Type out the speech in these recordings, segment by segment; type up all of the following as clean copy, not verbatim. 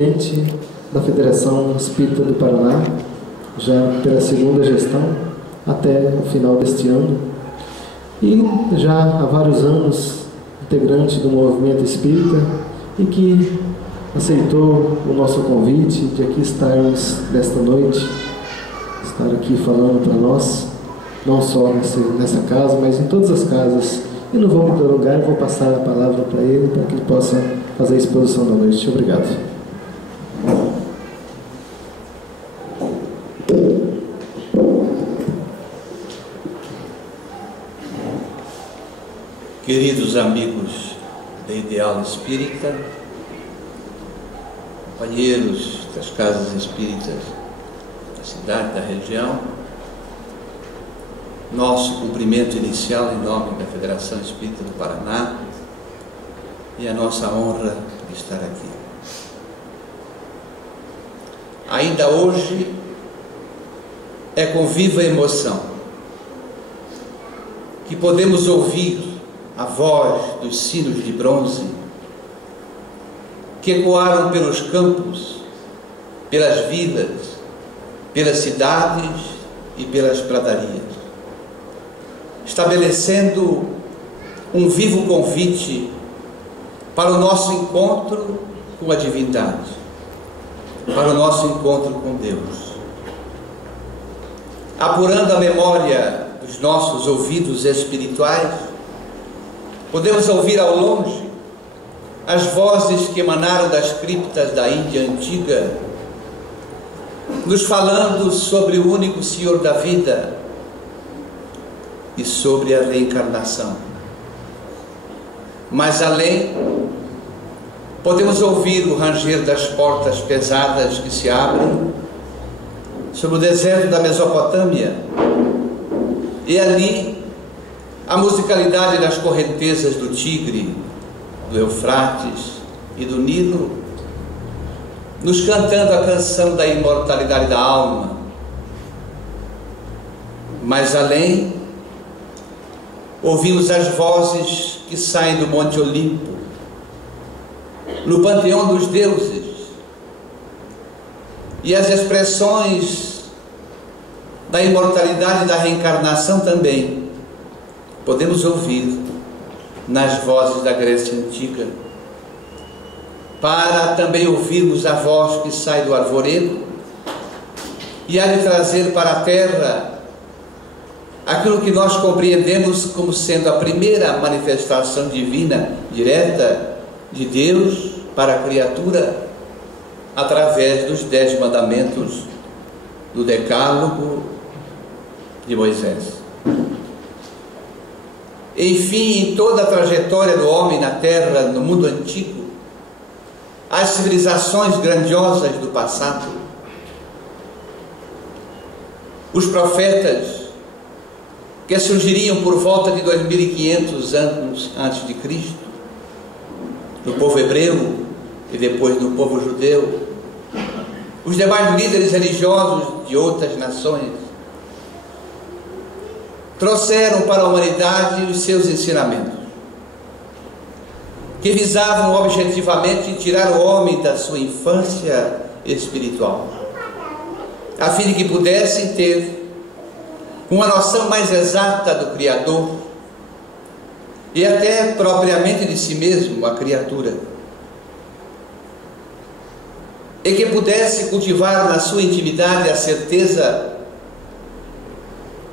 Presidente da Federação Espírita do Paraná, já pela segunda gestão, até o final deste ano, e já há vários anos integrante do movimento espírita e que aceitou o nosso convite de aqui estarmos desta noite, estar aqui falando para nós, não só nessa casa, mas em todas as casas. E não vou me prolongar, vou passar a palavra para ele, para que ele possa fazer a exposição da noite. Obrigado. Queridos amigos da Ideal Espírita, companheiros das casas espíritas da cidade, da região, nosso cumprimento inicial em nome da Federação Espírita do Paraná e a nossa honra de estar aqui. Ainda hoje é com viva emoção que podemos ouvir a voz dos sinos de bronze que ecoaram pelos campos, pelas vilas, pelas cidades e pelas pradarias, estabelecendo um vivo convite para o nosso encontro com a divindade, para o nosso encontro com Deus. Apurando a memória dos nossos ouvidos espirituais, podemos ouvir ao longe as vozes que emanaram das criptas da Índia antiga, nos falando sobre o único Senhor da vida e sobre a reencarnação. Mas além, podemos ouvir o ranger das portas pesadas que se abrem sobre o deserto da Mesopotâmia, e ali a musicalidade das correntezas do Tigre, do Eufrates e do Nilo, nos cantando a canção da imortalidade da alma. Mas além, ouvimos as vozes que saem do Monte Olimpo, no panteão dos deuses, e as expressões da imortalidade e da reencarnação também podemos ouvir nas vozes da Grécia Antiga, para também ouvirmos a voz que sai do arvoredo e há de trazer para a terra aquilo que nós compreendemos como sendo a primeira manifestação divina direta de Deus para a criatura, através dos 10 mandamentos do Decálogo de Moisés. Enfim, em toda a trajetória do homem na terra, no mundo antigo, as civilizações grandiosas do passado, os profetas que surgiriam por volta de 2500 anos antes de Cristo, no povo hebreu e depois no povo judeu, os demais líderes religiosos de outras nações, trouxeram para a humanidade os seus ensinamentos, que visavam objetivamente tirar o homem da sua infância espiritual, a fim de que pudessem ter uma noção mais exata do Criador e até propriamente de si mesmo, a criatura, e que pudesse cultivar na sua intimidade a certeza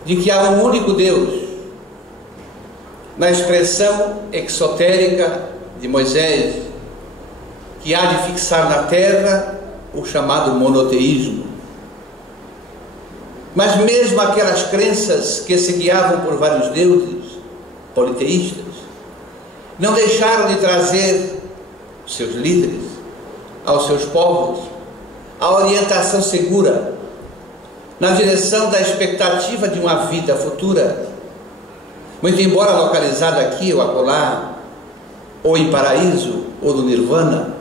de que há um único Deus, na expressão exotérica de Moisés, que há de fixar na terra o chamado monoteísmo. Mas mesmo aquelas crenças que se guiavam por vários deuses politeístas, não deixaram de trazer os seus líderes, aos seus povos, a orientação segura na direção da expectativa de uma vida futura, muito embora localizada aqui ou acolá, ou em paraíso, ou no nirvana,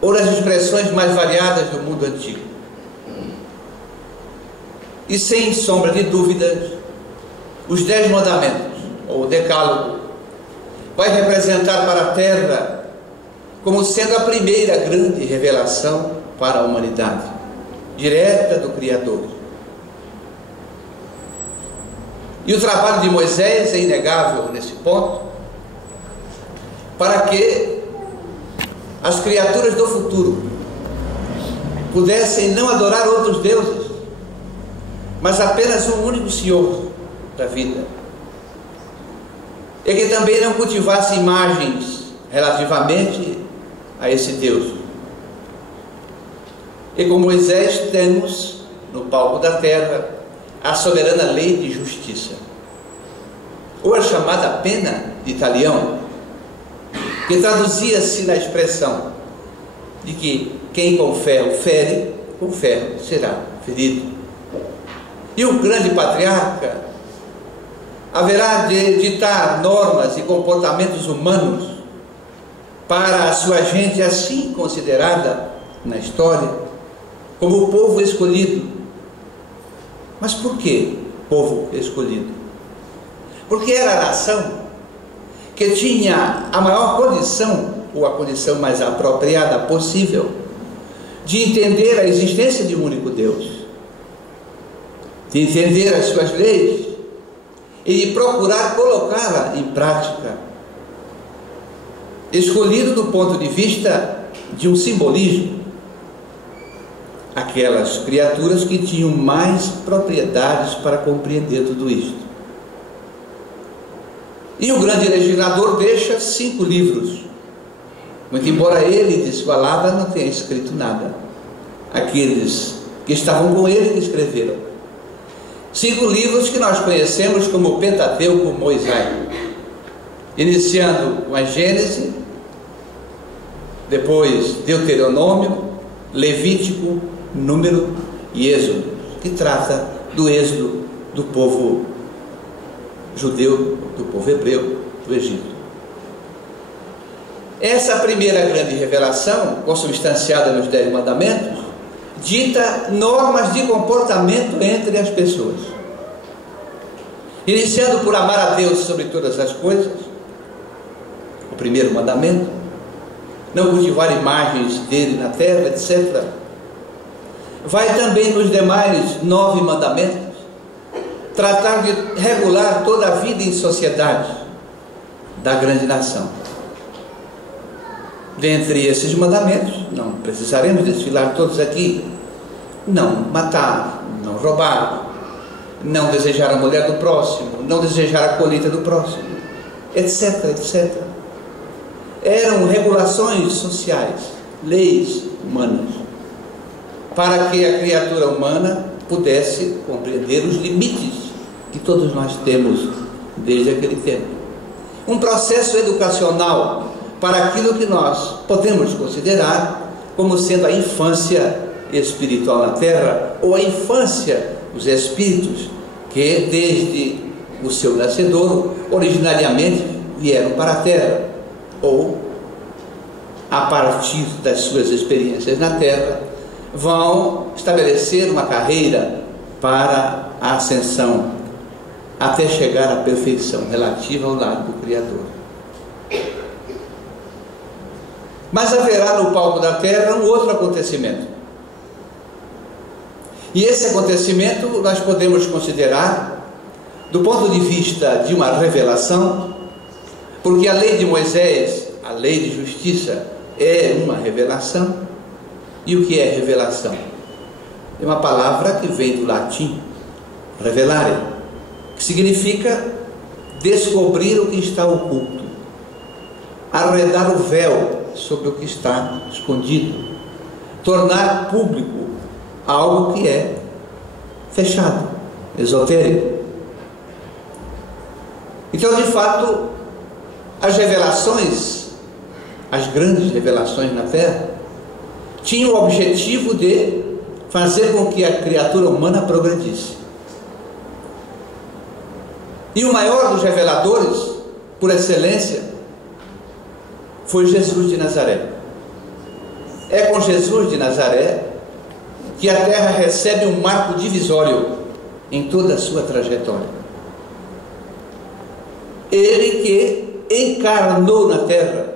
ou nas expressões mais variadas do mundo antigo. E sem sombra de dúvidas, os 10 mandamentos, ou o Decálogo, vai representar para a terra como sendo a primeira grande revelação para a humanidade, direta do Criador. E o trabalho de Moisés é inegável nesse ponto, para que as criaturas do futuro pudessem não adorar outros deuses, mas apenas um único Senhor da vida, e que também não cultivasse imagens relativamente a esse Deus. E com Moisés temos no palco da terra a soberana lei de justiça, ou a chamada pena de talião, que traduzia-se na expressão de que quem com ferro fere, com ferro será ferido. E o grande patriarca haverá de ditar normas e comportamentos humanos para a sua gente, assim considerada na história como o povo escolhido. Mas por que povo escolhido? Porque era a nação que tinha a maior condição, ou a condição mais apropriada possível, de entender a existência de um único Deus, de entender as suas leis e de procurar colocá-la em prática, escolhido do ponto de vista de um simbolismo, aquelas criaturas que tinham mais propriedades para compreender tudo isto. E o grande legislador deixa 5 livros, muito embora ele de sua lada não tenha escrito nada. Aqueles que estavam com ele que escreveram 5 livros que nós conhecemos como o Pentateuco mosaico, iniciando com a Gênese, depois Deuteronômio, Levítico, Número e Êxodo, que trata do êxodo do povo judeu, do povo hebreu do Egito. Essa primeira grande revelação, consubstanciada nos 10 mandamentos, dita normas de comportamento entre as pessoas, iniciando por amar a Deus sobre todas as coisas, o primeiro mandamento, não cultivar imagens dele na terra, etc. Vai também nos demais 9 mandamentos tratar de regular toda a vida em sociedade da grande nação. Dentre esses mandamentos, não precisaremos desfilar todos aqui: não matar, não roubar, não desejar a mulher do próximo, não desejar a colheita do próximo, etc, etc. Eram regulações sociais, leis humanas, para que a criatura humana pudesse compreender os limites que todos nós temos desde aquele tempo. Um processo educacional para aquilo que nós podemos considerar como sendo a infância espiritual na terra, ou a infância dos espíritos que desde o seu nascedouro originariamente vieram para a terra, ou a partir das suas experiências na terra vão estabelecer uma carreira para a ascensão até chegar à perfeição relativa ao lado do Criador. Mas haverá no palco da terra um outro acontecimento, e esse acontecimento nós podemos considerar do ponto de vista de uma revelação, porque a lei de Moisés, a lei de justiça, é uma revelação. E o que é revelação? É uma palavra que vem do latim revelare, que significa descobrir o que está oculto, arredar o véu sobre o que está escondido, tornar público algo que é fechado, esotérico. Então, de fato, as revelações, as grandes revelações na terra, tinham o objetivo de fazer com que a criatura humana progredisse. E o maior dos reveladores, por excelência, foi Jesus de Nazaré. É com Jesus de Nazaré que a terra recebe um marco divisório em toda a sua trajetória. Ele que encarnou na terra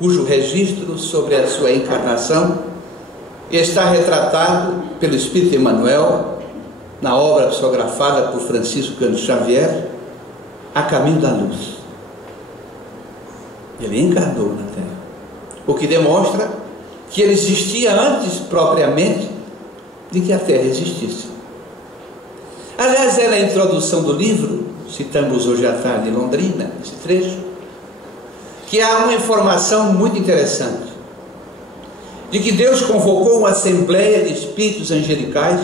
cujo registro sobre a sua encarnação está retratado pelo Espírito Emmanuel na obra psicografada por Francisco Cândido Xavier, A Caminho da Luz. Ele encarnou na Terra, o que demonstra que ele existia antes propriamente de que a Terra existisse. Aliás, é na introdução do livro, citamos hoje à tarde em Londrina, esse trecho, que há uma informação muito interessante, de que Deus convocou uma assembleia de espíritos angelicais,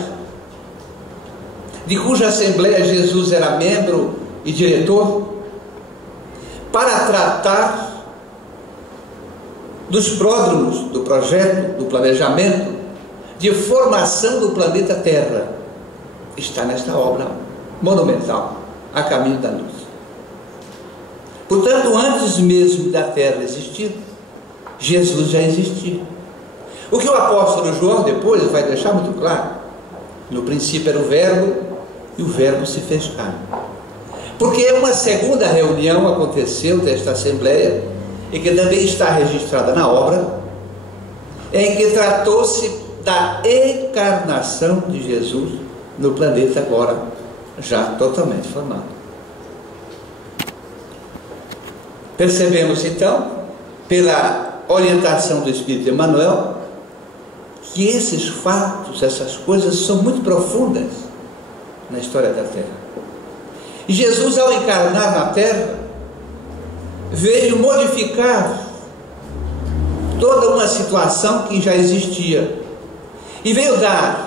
de cuja assembleia Jesus era membro e diretor, para tratar dos pródromos do projeto, do planejamento, de formação do planeta Terra. Está nesta obra monumental, A Caminho da Luz. Portanto, antes mesmo da Terra existir, Jesus já existia. O que o apóstolo João depois vai deixar muito claro: no princípio era o Verbo, e o Verbo se fez carne. Porque uma segunda reunião aconteceu desta assembleia, e que também está registrada na obra, em que tratou-se da encarnação de Jesus no planeta agora já totalmente formado. Percebemos então, pela orientação do Espírito Emmanuel, que esses fatos, essas coisas são muito profundas na história da Terra. E Jesus, ao encarnar na Terra, veio modificar toda uma situação que já existia, e veio dar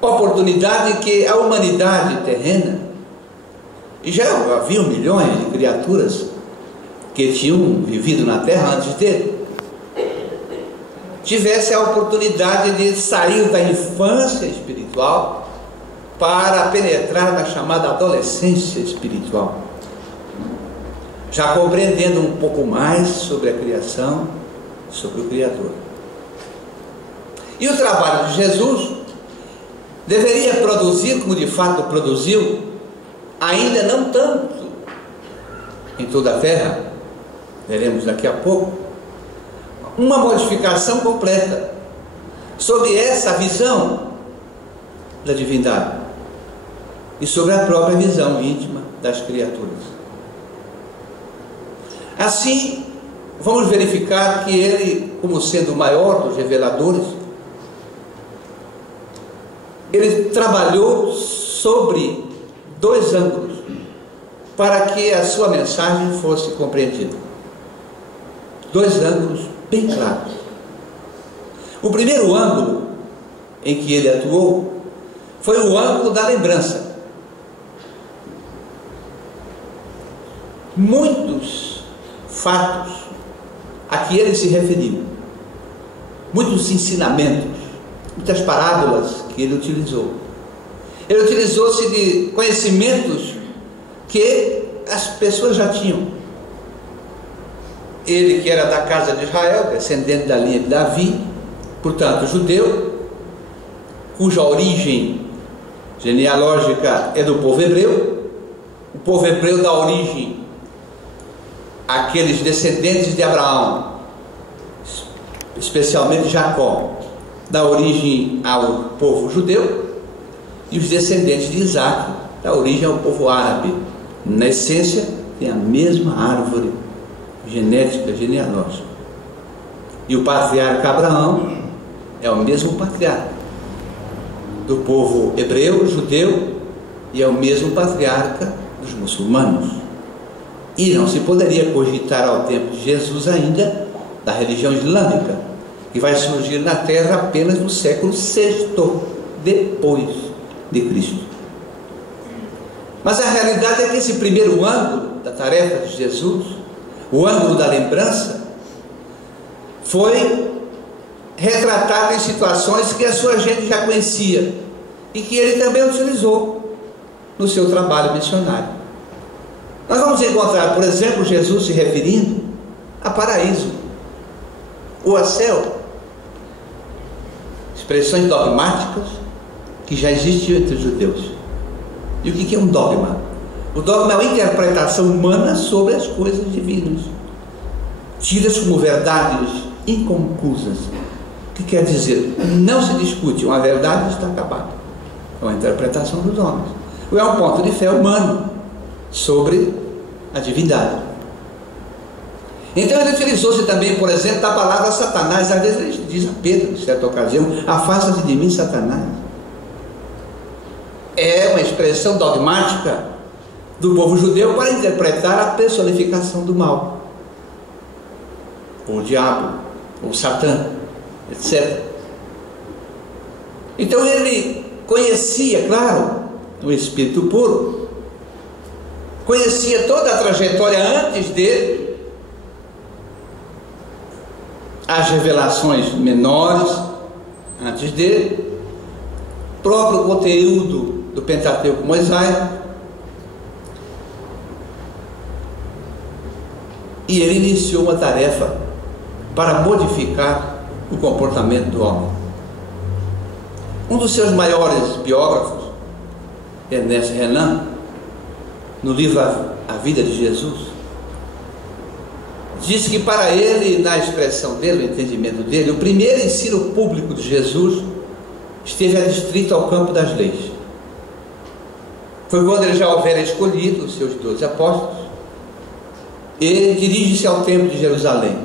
oportunidade que a humanidade terrena, e já havia milhões de criaturas que tinham vivido na Terra antes dele, tivesse a oportunidade de sair da infância espiritual para penetrar na chamada adolescência espiritual, já compreendendo um pouco mais sobre a criação, sobre o Criador. E o trabalho de Jesus deveria produzir, como de fato produziu, ainda não tanto em toda a Terra, veremos daqui a pouco, uma modificação completa sobre essa visão da divindade e sobre a própria visão íntima das criaturas. Assim, vamos verificar que ele, como sendo o maior dos reveladores, ele trabalhou sobre dois ângulos para que a sua mensagem fosse compreendida. Dois ângulos bem claros. O primeiro ângulo em que ele atuou foi o ângulo da lembrança. Muitos fatos a que ele se referiu, muitos ensinamentos, muitas parábolas que ele utilizou. Ele utilizou-se de conhecimentos que as pessoas já tinham. Ele, que era da casa de Israel, descendente da linha de Davi, portanto judeu, cuja origem genealógica é do povo hebreu. O povo hebreu dá origem àqueles descendentes de Abraão, especialmente Jacó, dá origem ao povo judeu, e os descendentes de Isaac dá origem ao povo árabe. Na essência, tem a mesma árvore genética, genealógica. E o patriarca Abraão é o mesmo patriarca do povo hebreu, judeu, e é o mesmo patriarca dos muçulmanos. E não se poderia cogitar ao tempo de Jesus ainda da religião islâmica, que vai surgir na Terra apenas no século VI depois de Cristo. Mas a realidade é que esse primeiro ângulo da tarefa de Jesus, o ângulo da lembrança, foi retratado em situações que a sua gente já conhecia e que ele também utilizou no seu trabalho missionário. Nós vamos encontrar, por exemplo, Jesus se referindo a paraíso ou a céu, expressões dogmáticas que já existiam entre os judeus. E o que é um dogma? O dogma é uma interpretação humana sobre as coisas divinas. tidas como verdades inconclusas. O que quer dizer? Não se discute, uma verdade está acabada. É uma interpretação dos homens. Ou é um ponto de fé humano sobre a divindade. Então ele utilizou-se também, por exemplo, da palavra Satanás. Às vezes ele diz a Pedro, em certa ocasião, afasta-te de mim, Satanás. É uma expressão dogmática do povo judeu para interpretar a personificação do mal, ou o diabo, ou Satã, etc. Então ele conhecia, claro, o Espírito puro, conhecia toda a trajetória antes dele, as revelações menores antes dele, próprio conteúdo do Pentateuco mosaico, e ele iniciou uma tarefa para modificar o comportamento do homem. Um dos seus maiores biógrafos, Ernest Renan, no livro A Vida de Jesus, diz que para ele, na expressão dele, no entendimento dele, o primeiro ensino público de Jesus esteve adstrito ao campo das leis. Foi quando ele já houvera escolhido os seus 12 apóstolos. Ele dirige-se ao templo de Jerusalém,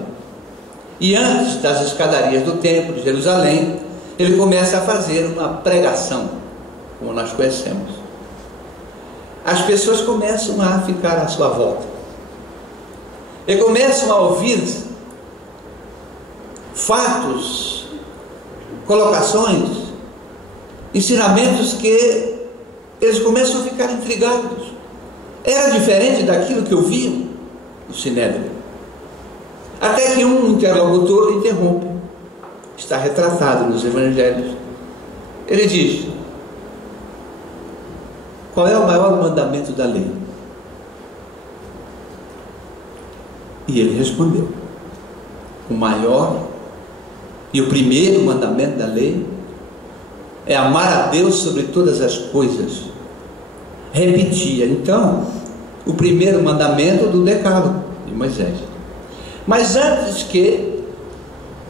e antes das escadarias do templo de Jerusalém, ele começa a fazer uma pregação, como nós conhecemos. As pessoas começam a ficar à sua volta, e começam a ouvir fatos, colocações, ensinamentos que eles começam a ficar intrigados. Era diferente daquilo que ouviam no Sinédrio. Até que um interlocutor o interrompe. Está retratado nos evangelhos. Ele diz: qual é o maior mandamento da lei? E ele respondeu: o maior e o primeiro mandamento da lei é amar a Deus sobre todas as coisas. Repetia então o primeiro mandamento do Decálogo de Moisés. Mas antes que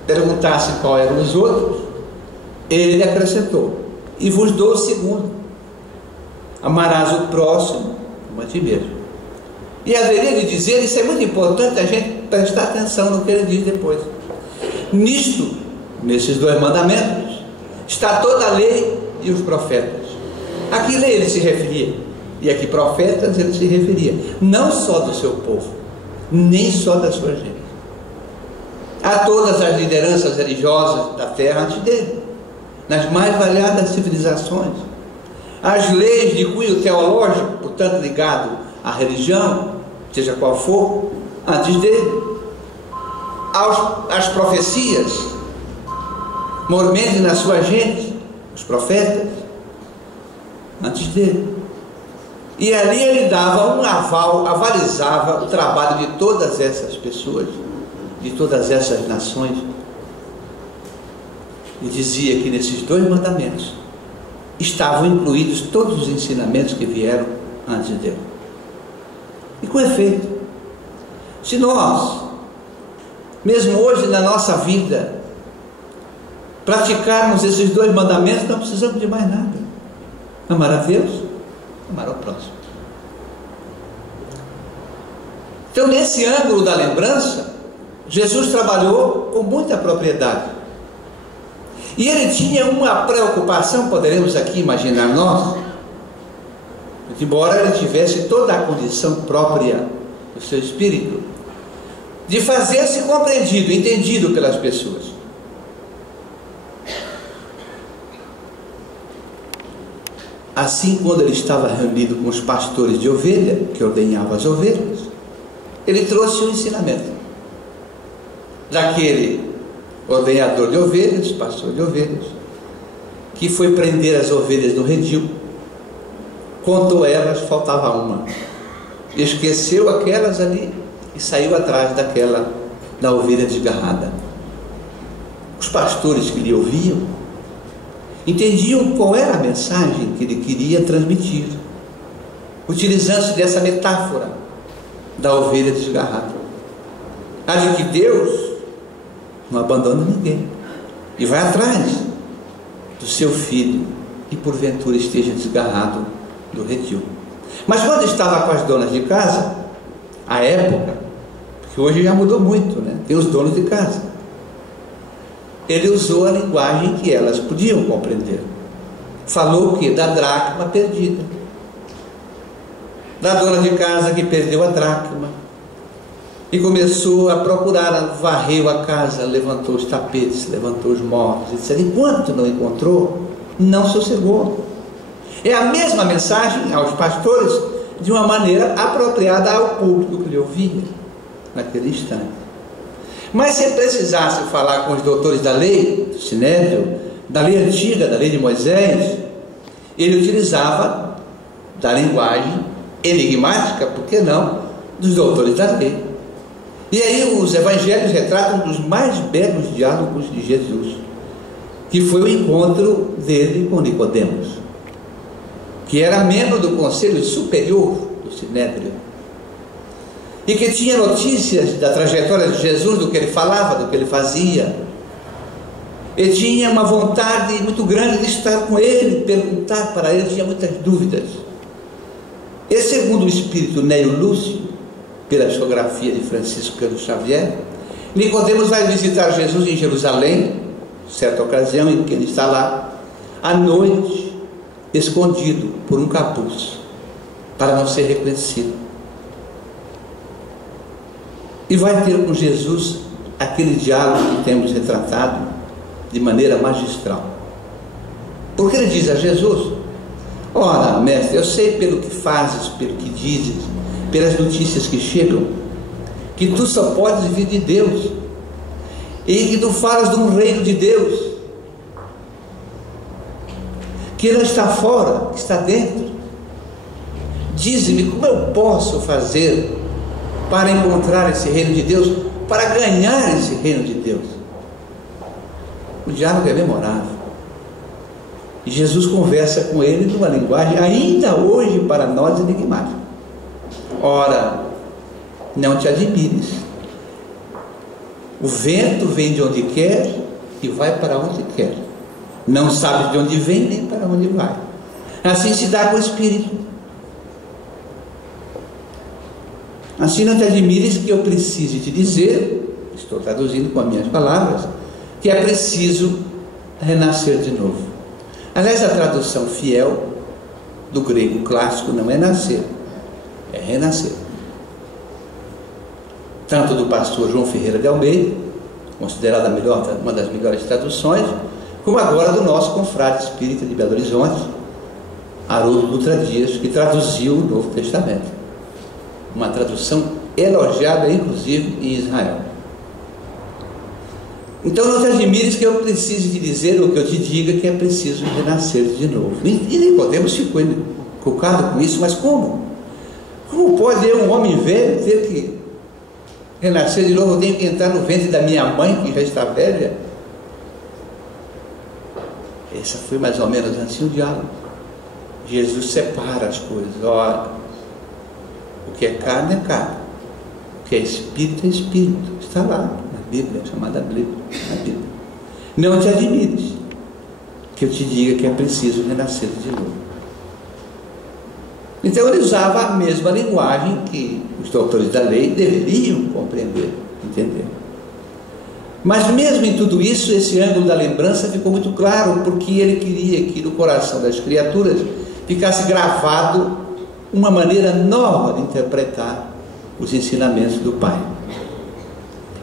perguntasse qual eram os outros, ele acrescentou: e vos dou o segundo: amarás o próximo como a ti mesmo. E haveria de dizer, isso é muito importante a gente prestar atenção no que ele diz depois. Nisto, nesses 2 mandamentos, está toda a lei e os profetas. A que lei ele se referia? E a que profetas ele se referia? Não só do seu povo, nem só da sua gente. A todas as lideranças religiosas da terra antes dele, nas mais variadas civilizações, as leis de cunho teológico, portanto ligado à religião, seja qual for, antes dele, às profecias, mormente na sua gente, os profetas, antes dele. E ali ele dava um aval, avalizava o trabalho de todas essas pessoas, de todas essas nações, e dizia que nesses 2 mandamentos estavam incluídos todos os ensinamentos que vieram antes dele. E com efeito, se nós, mesmo hoje na nossa vida, praticarmos esses 2 mandamentos, não precisamos de mais nada: amar a Deus, amar ao próximo. Então, nesse ângulo da lembrança, Jesus trabalhou com muita propriedade. E ele tinha uma preocupação, poderemos aqui imaginar nós, embora ele tivesse toda a condição própria do seu espírito, de fazer-se compreendido, entendido pelas pessoas. Assim, quando ele estava reunido com os pastores de ovelha, que ordenhavam as ovelhas, ele trouxe um ensinamento daquele ordenhador de ovelhas, pastor de ovelhas, que foi prender as ovelhas no redil. Contou elas, faltava uma, esqueceu aquelas ali e saiu atrás da ovelha desgarrada. Os pastores que lhe ouviam entendiam qual era a mensagem que ele queria transmitir, utilizando-se dessa metáfora da ovelha desgarrada. a de que Deus não abandona ninguém e vai atrás do seu filho que porventura esteja desgarrado do redil. Mas quando estava com as donas de casa, à época, porque hoje já mudou muito, né? Tem os donos de casa, ele usou a linguagem que elas podiam compreender. Falou o quê? Da dracma perdida, da dona de casa que perdeu a dracma, e começou a procurar, varreu a casa, levantou os tapetes, levantou os móveis, etc. Enquanto não encontrou, não sossegou. É a mesma mensagem aos pastores, de uma maneira apropriada ao público que lhe ouvia naquele instante. Mas se precisasse falar com os doutores da lei, do Sinédrio, da lei antiga, da lei de Moisés, ele utilizava da linguagem enigmática, por que não, dos doutores da lei. E aí os evangelhos retratam um dos mais belos diálogos de Jesus, que foi o encontro dele com Nicodemos, que era membro do Conselho Superior do Sinédrio, e que tinha notícias da trajetória de Jesus, do que ele falava, do que ele fazia. Ele tinha uma vontade muito grande de estar com ele, perguntar para ele, tinha muitas dúvidas. E segundo o espírito Neio Lúcio, pela psicografia de Francisco Cândido Xavier, Nicodemos vai visitar Jesus em Jerusalém, certa ocasião em que ele está lá, à noite, escondido por um capuz, para não ser reconhecido. E vai ter com Jesus aquele diálogo que temos retratado de maneira magistral. Porque ele diz a Jesus: ora, mestre, eu sei pelo que fazes, pelo que dizes, pelas notícias que chegam, que tu só podes vir de Deus, e que tu falas de um reino de Deus, que não está fora, que está dentro. Dize-me como eu posso fazer para encontrar esse reino de Deus, para ganhar esse reino de Deus. O diálogo é memorável, e Jesus conversa com ele numa linguagem ainda hoje para nós enigmática. Ora, não te admires, o vento vem de onde quer e vai para onde quer, não sabe de onde vem nem para onde vai. Assim se dá com o Espírito. Assim não te admires que eu precise te dizer, estou traduzindo com as minhas palavras, que é preciso renascer de novo. Aliás, a tradução fiel do grego clássico não é nascer, é renascer. Tanto do pastor João Ferreira de Almeida, considerada uma das melhores traduções, como agora do nosso confrade espírita de Belo Horizonte, Haroldo Dutra Dias, que traduziu o Novo Testamento. Uma tradução elogiada, inclusive, em Israel. Então não te admires que eu precise te dizer, ou que eu te diga que é preciso renascer de novo. E Nicodemos ficou encucado com isso, mas como? Como pode eu, um homem velho, ter que renascer de novo? Eu tenho que entrar no ventre da minha mãe, que já está velha? Essa foi mais ou menos assim o diálogo. Jesus separa as coisas. Ora, o que é carne é carne, o que é espírito é espírito. Está lá na Bíblia, chamada Bíblia, na Bíblia. Não te admires que eu te diga que é preciso renascer de novo. Então ele usava a mesma linguagem que os doutores da lei deveriam compreender, entender. Mas mesmo em tudo isso, esse ângulo da lembrança ficou muito claro, porque ele queria que no coração das criaturas ficasse gravado uma maneira nova de interpretar os ensinamentos do Pai.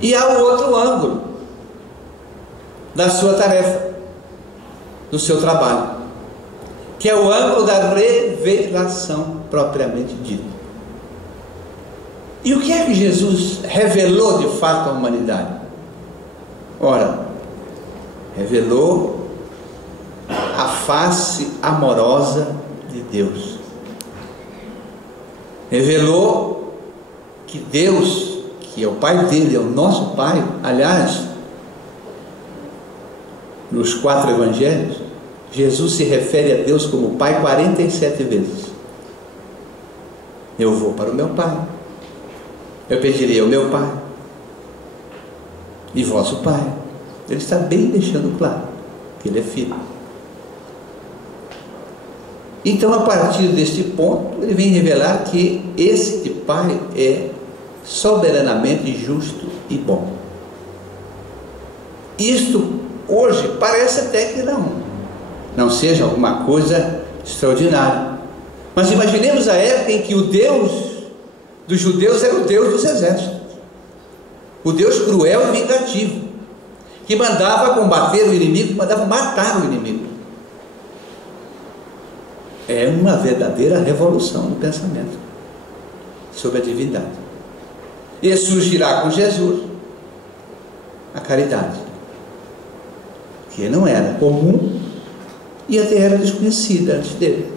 E há um outro ângulo da sua tarefa, do seu trabalho, que é o ângulo da revelação propriamente dita. E o que é que Jesus revelou de fato à humanidade? Ora, revelou a face amorosa de Deus. Revelou que Deus, que é o Pai dele, é o nosso Pai. Aliás, nos 4 evangelhos, Jesus se refere a Deus como Pai 47 vezes. Eu vou para o meu Pai, eu pedirei ao meu Pai, e vosso Pai. Ele está bem deixando claro que ele é filho. Então, a partir deste ponto, ele vem revelar que este Pai é soberanamente justo e bom. Isto hoje parece até que não seja alguma coisa extraordinária. Mas imaginemos a época em que o Deus dos judeus era o Deus dos exércitos, o Deus cruel e vingativo, que mandava combater o inimigo, que mandava matar o inimigo. É uma verdadeira revolução no pensamento sobre a divindade. E surgirá com Jesus a caridade, que não era comum e até era desconhecida antes dele.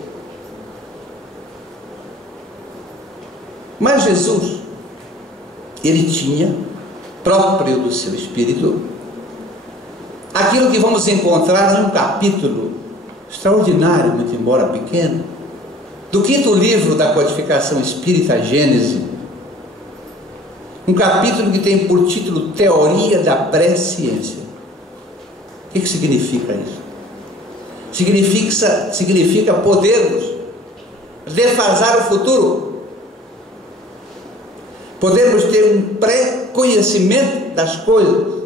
Mas Jesus, ele tinha, próprio do seu espírito, aquilo que vamos encontrar em um capítulo extraordinário, muito embora pequeno, do 5º livro da codificação espírita, Gênese, um capítulo que tem por título Teoria da Presciência. O que significa isso? Significa podermos defasar o futuro, podermos ter um pré-conhecimento das coisas,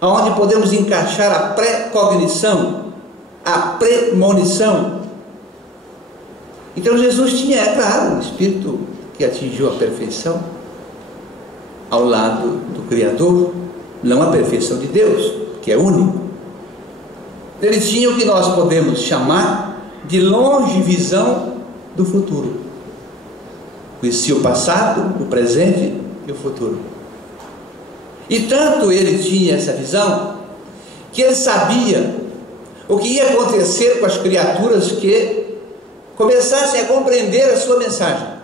onde podemos encaixar a pré-cognição, a premonição. Então Jesus tinha, é claro, um espírito que atingiu a perfeição ao lado do Criador, não a perfeição de Deus, que é único. Ele tinha o que nós podemos chamar de longe visão do futuro. Conhecia o passado, o presente e o futuro. E tanto ele tinha essa visão, que ele sabia o que ia acontecer com as criaturas que começassem a compreender a sua mensagem.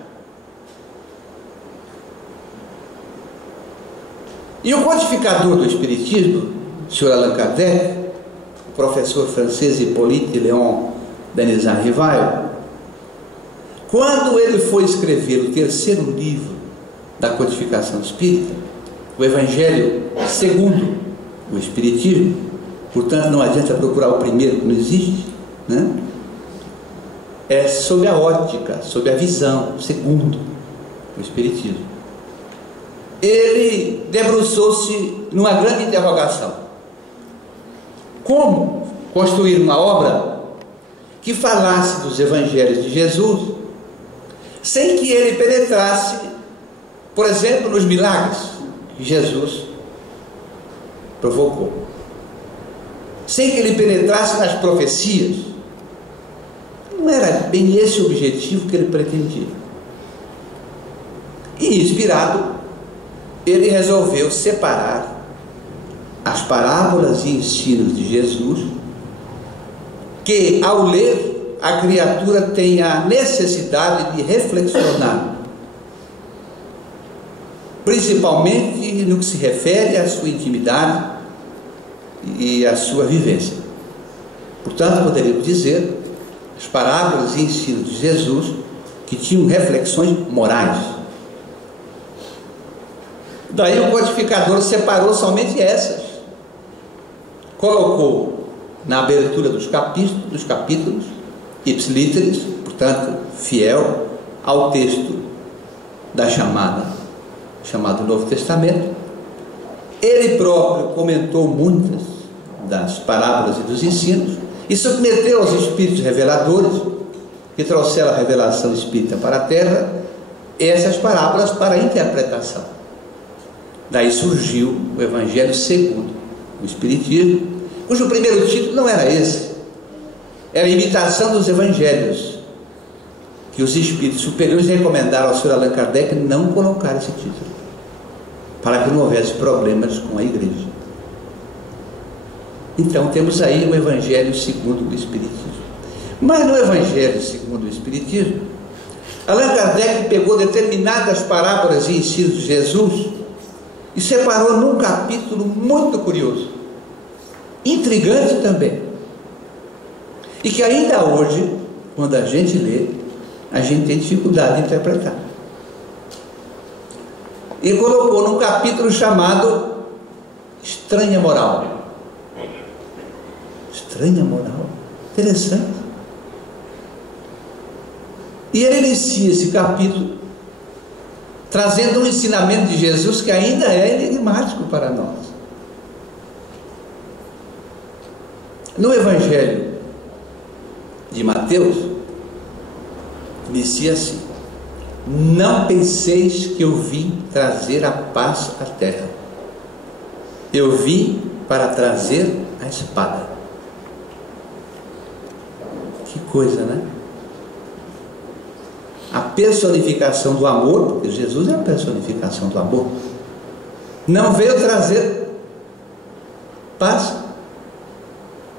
E o codificador do Espiritismo, o Sr. Allan Kardec, o professor francês Hippolyte Léon Denisard Rivail, quando ele foi escrever o 3º livro da codificação espírita, o Evangelho segundo o Espiritismo, portanto não adianta procurar o primeiro que não existe, né? É sob a ótica, sob a visão, segundo o Espiritismo. Ele debruçou-se numa grande interrogação: como construir uma obra que falasse dos Evangelhos de Jesus sem que ele penetrasse, por exemplo, nos milagres que Jesus provocou, sem que ele penetrasse nas profecias. Não era bem esse o objetivo que ele pretendia. E, inspirado, ele resolveu separar as parábolas e ensinos de Jesus, que ao ler a criatura tem a necessidade de reflexionar, principalmente no que se refere à sua intimidade e à sua vivência. Portanto, poderíamos dizer as parábolas e ensinos de Jesus que tinham reflexões morais. Daí o codificador separou somente essas, colocou na abertura dos capítulos ipsilíteres, portanto fiel ao texto da chamado Novo Testamento. Ele próprio comentou muitas das parábolas e dos ensinos e submeteu aos espíritos reveladores, que trouxeram a revelação espírita para a terra, essas parábolas para a interpretação. Daí surgiu o Evangelho segundo o Espiritismo, cujo primeiro título não era esse, era a imitação dos Evangelhos, que os espíritos superiores recomendaram ao Sr. Allan Kardec não colocar esse título, para que não houvesse problemas com a igreja. Então temos aí o Evangelho segundo o Espiritismo. Mas no Evangelho segundo o Espiritismo, Allan Kardec pegou determinadas parábolas e ensinos de Jesus e separou num capítulo muito curioso, intrigante também, e que ainda hoje, quando a gente lê, a gente tem dificuldade de interpretar. E colocou num capítulo chamado estranha moral. Estranha moral. Interessante. E ele inicia esse capítulo trazendo um ensinamento de Jesus que ainda é enigmático para nós. No Evangelho de Mateus, inicia assim: não penseis que eu vim trazer a paz à terra. Eu vim para trazer a espada. Que coisa, né? A personificação do amor, porque Jesus é a personificação do amor, não veio trazer paz,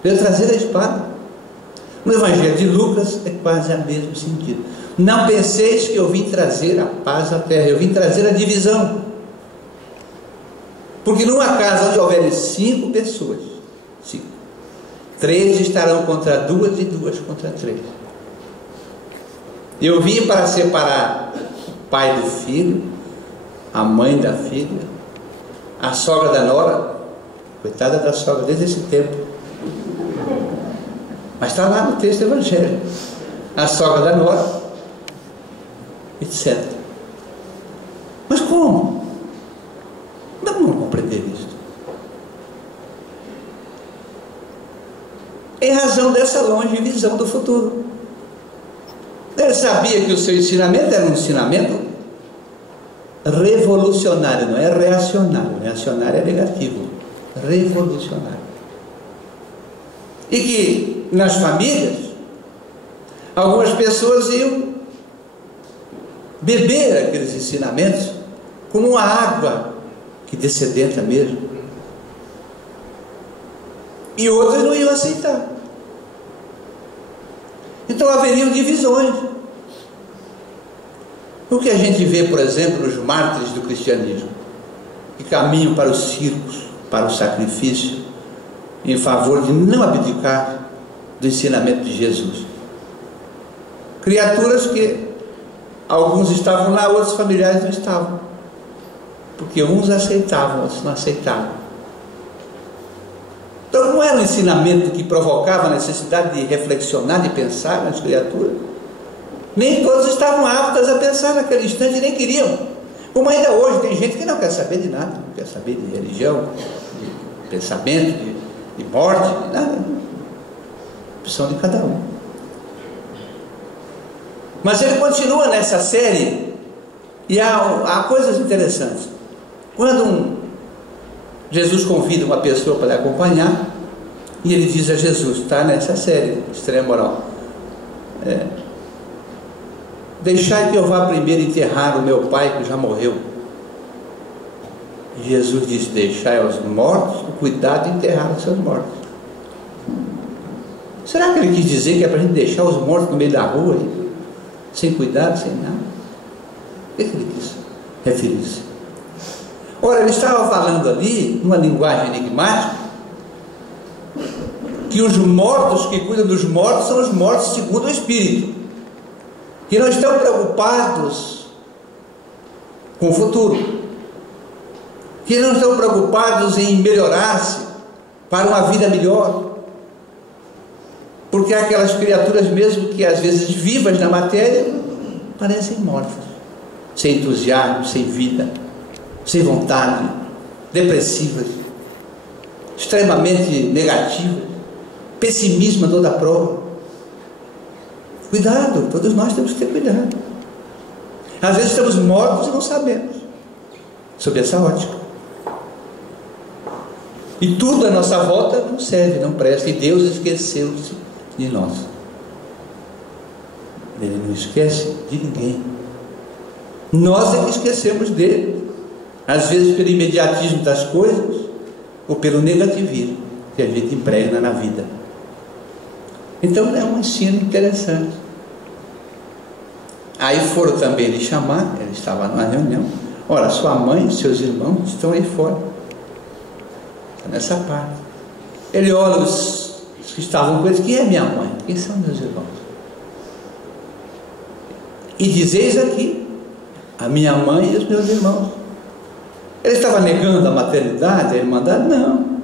veio trazer a espada. No Evangelho de Lucas é quase o mesmo sentido. Não penseis que eu vim trazer a paz à terra, eu vim trazer a divisão. Porque numa casa onde houver 5 pessoas, 3 estarão contra 2 e 2 contra 3. Eu vim para separar o pai do filho, a mãe da filha, a sogra da nora. Coitada da sogra desde esse tempo. Mas está lá no texto do Evangelho. A sogra da nora, etc. Mas como? Não vamos compreender isso. Em razão dessa longe visão do futuro. Ele sabia que o seu ensinamento era um ensinamento revolucionário, não é reacionário. Reacionário é negativo. Revolucionário. E que nas famílias algumas pessoas iam beber aqueles ensinamentos como uma água que descedenta mesmo, e outras não iam aceitar. Então haveriam divisões. O que a gente vê, por exemplo, nos mártires do cristianismo, que caminham para os circos, para o sacrifício, em favor de não abdicar do ensinamento de Jesus. Criaturas que alguns estavam lá, outros familiares não estavam, porque uns aceitavam, outros não aceitavam. Então não era um ensinamento que provocava a necessidade de reflexionar, de pensar nas criaturas. Nem todos estavam aptos a pensar naquele instante, nem queriam. Como ainda hoje tem gente que não quer saber de nada, não quer saber de religião, de pensamento, de morte, de nada. Opção de cada um. Mas ele continua nessa série, e há coisas interessantes. Quando Jesus convida uma pessoa para lhe acompanhar, e ele diz a Jesus, está nessa série, Estranha Moral, deixai que eu vá primeiro enterrar o meu pai que já morreu. E Jesus diz, deixai aos mortos o cuidado de enterrar os seus mortos. Será que ele quis dizer que é para a gente deixar os mortos no meio da rua, sem cuidado, sem nada? O que ele quis referir-se? Ora, ele estava falando ali, numa linguagem enigmática, que os mortos que cuidam dos mortos são os mortos segundo o Espírito, que não estão preocupados com o futuro, que não estão preocupados em melhorar-se para uma vida melhor, porque aquelas criaturas mesmo que às vezes vivas na matéria parecem mortas, sem entusiasmo, sem vida, sem vontade, depressivas, extremamente negativas, pessimismo a toda prova. Cuidado, todos nós temos que ter cuidado. Às vezes estamos mortos e não sabemos, sob essa ótica. E tudo à nossa volta não serve, não presta, e Deus esqueceu-se de nós. Ele não esquece de ninguém. Nós é que esquecemos dele, às vezes pelo imediatismo das coisas ou pelo negativismo que a gente impregna na vida. Então é um ensino interessante. Aí foram também lhe chamar, ele estava numa reunião. Ora, sua mãe e seus irmãos estão aí fora, está nessa parte. Ele olha os que estavam com ele, quem é minha mãe? Quem são meus irmãos? E dizeis aqui, a minha mãe e os meus irmãos. Ele estava negando a maternidade, a irmandade? Não.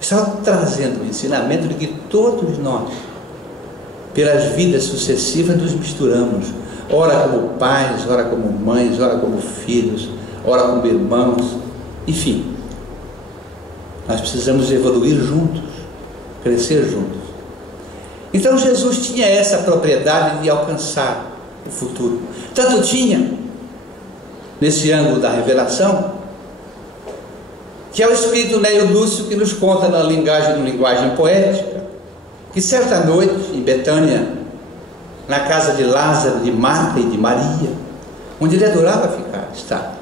Estava trazendo o ensinamento de que todos nós, pelas vidas sucessivas, nos misturamos, ora como pais, ora como mães, ora como filhos, ora como irmãos, enfim, nós precisamos evoluir juntos, crescer juntos. Então Jesus tinha essa propriedade de alcançar o futuro. Tanto tinha, nesse ângulo da revelação, que é o espírito Neio Lúcio que nos conta na linguagem poética, que certa noite em Betânia, na casa de Lázaro, de Marta e de Maria, onde ele adorava ficar, está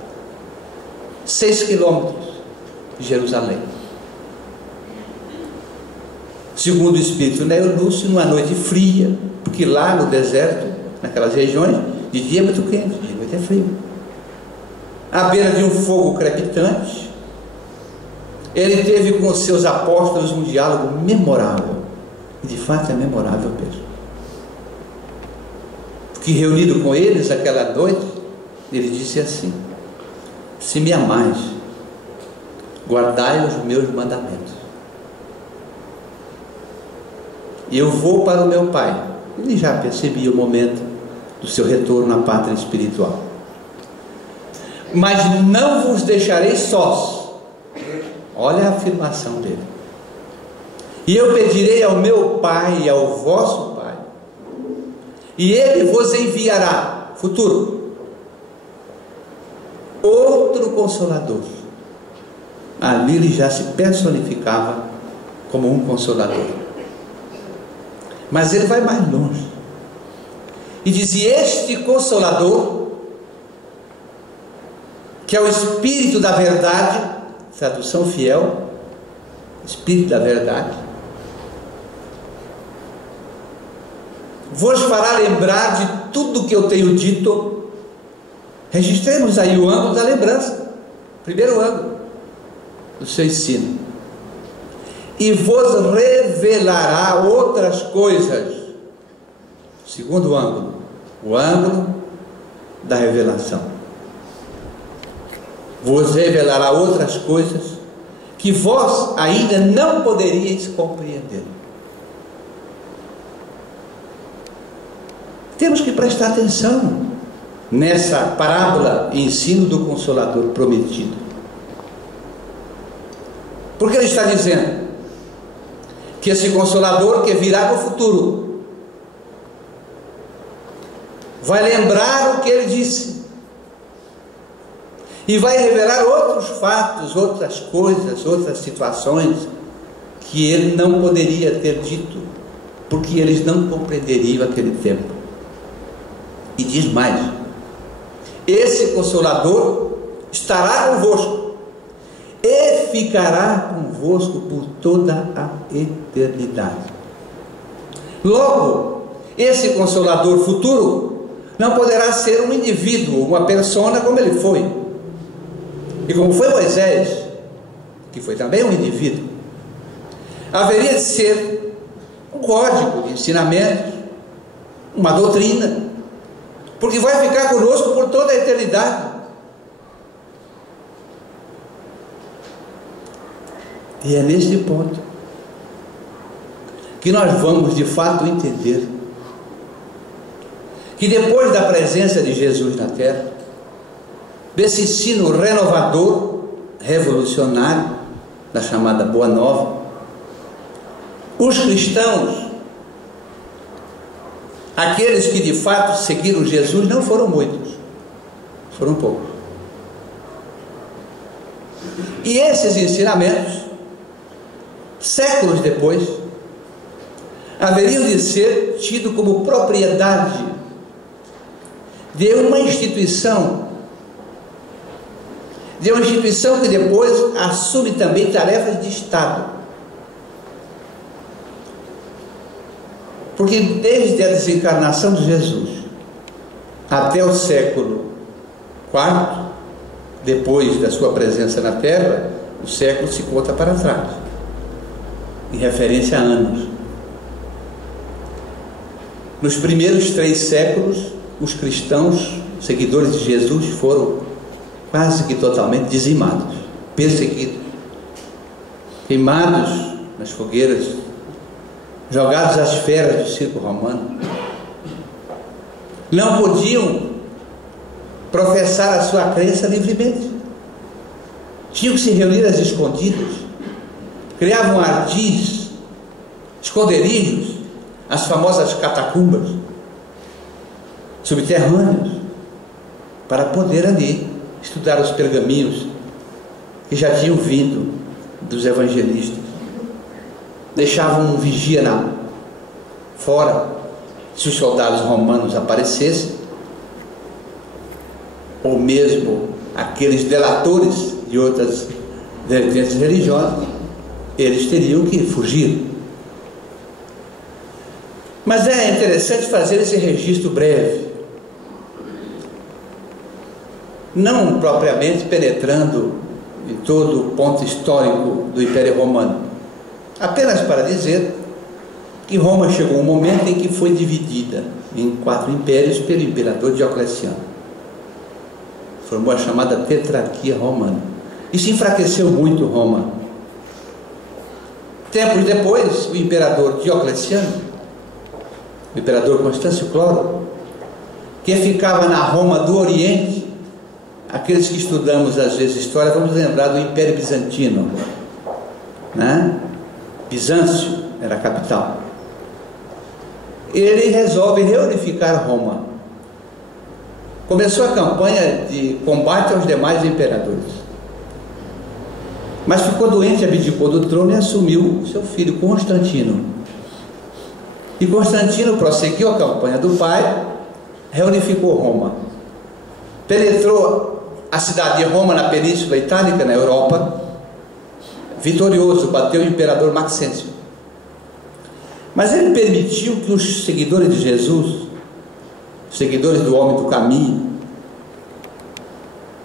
6 quilômetros de Jerusalém. Segundo o espírito Neio Lúcio, numa noite fria, porque lá no deserto, naquelas regiões, de dia é muito quente, de noite é frio, à beira de um fogo crepitante, ele teve com os seus apóstolos um diálogo memorável, e de fato é memorável mesmo, porque reunido com eles aquela noite, ele disse assim: se me amais, guardai os meus mandamentos. E eu vou para o meu Pai. Ele já percebia o momento do seu retorno na pátria espiritual. Mas não vos deixarei sós. Olha a afirmação dele. E eu pedirei ao meu Pai e ao vosso Pai, e Ele vos enviará, futuro, outro Consolador. Ali ele já se personificava como um Consolador. Mas ele vai mais longe e diz: e este Consolador, que é o Espírito da Verdade, tradução fiel, Espírito da Verdade, vos fará lembrar de tudo que eu tenho dito. Registremos aí o ângulo da lembrança, primeiro ângulo do seu ensino. E vos revelará outras coisas. Segundo ângulo, o ângulo da revelação. Vos revelará outras coisas que vós ainda não poderíeis compreender. Temos que prestar atenção nessa parábola e ensino do Consolador prometido. Porque ele está dizendo que esse Consolador que virá no futuro vai lembrar o que ele disse e vai revelar outros fatos, outras coisas, outras situações que ele não poderia ter dito, porque eles não compreenderiam aquele tempo. E diz mais: esse Consolador estará convosco e ficará convosco por toda a eternidade. Logo, esse Consolador futuro não poderá ser um indivíduo, uma persona como ele foi, e como foi Moisés, que foi também um indivíduo. Haveria de ser um código de ensinamentos, uma doutrina, porque vai ficar conosco por toda a eternidade. E é neste ponto que nós vamos de fato entender que depois da presença de Jesus na terra, desse ensino renovador, revolucionário, da chamada Boa Nova, os cristãos, aqueles que de fato seguiram Jesus, não foram muitos, foram poucos. E esses ensinamentos, séculos depois, haveriam de ser tidos como propriedade de uma instituição que depois assume também tarefas de Estado. Porque desde a desencarnação de Jesus até o século IV, depois da sua presença na Terra, o século se conta para trás, em referência a anos. Nos primeiros 3 séculos, os cristãos, seguidores de Jesus, foram quase que totalmente dizimados, perseguidos, queimados nas fogueiras, jogados às feras do circo romano. Não podiam professar a sua crença livremente. Tinham que se reunir às escondidas, criavam ardis, esconderijos, as famosas catacumbas subterrâneas, para poder ali estudar os pergaminhos que já tinham vindo dos evangelistas. Deixavam um vigia fora, se os soldados romanos aparecessem, ou mesmo aqueles delatores de outras vertentes religiosas, eles teriam que fugir. Mas é interessante fazer esse registro breve, não propriamente penetrando em todo o ponto histórico do Império Romano, apenas para dizer que Roma chegou um momento em que foi dividida em 4 impérios pelo imperador Diocleciano. Formou a chamada tetrarquia romana. Isso enfraqueceu muito Roma. Tempos depois, o imperador Diocleciano, o imperador Constâncio Cloro, que ficava na Roma do Oriente, aqueles que estudamos às vezes história, vamos lembrar do Império Bizantino, né? Bizâncio era a capital. Ele resolve reunificar Roma. Começou a campanha de combate aos demais imperadores, mas ficou doente, abdicou do trono e assumiu seu filho Constantino. E Constantino prosseguiu a campanha do pai, reunificou Roma, penetrou a cidade de Roma na Península Itálica, na Europa, vitorioso, bateu o imperador Maxêncio. Mas ele permitiu que os seguidores de Jesus, seguidores do homem do caminho,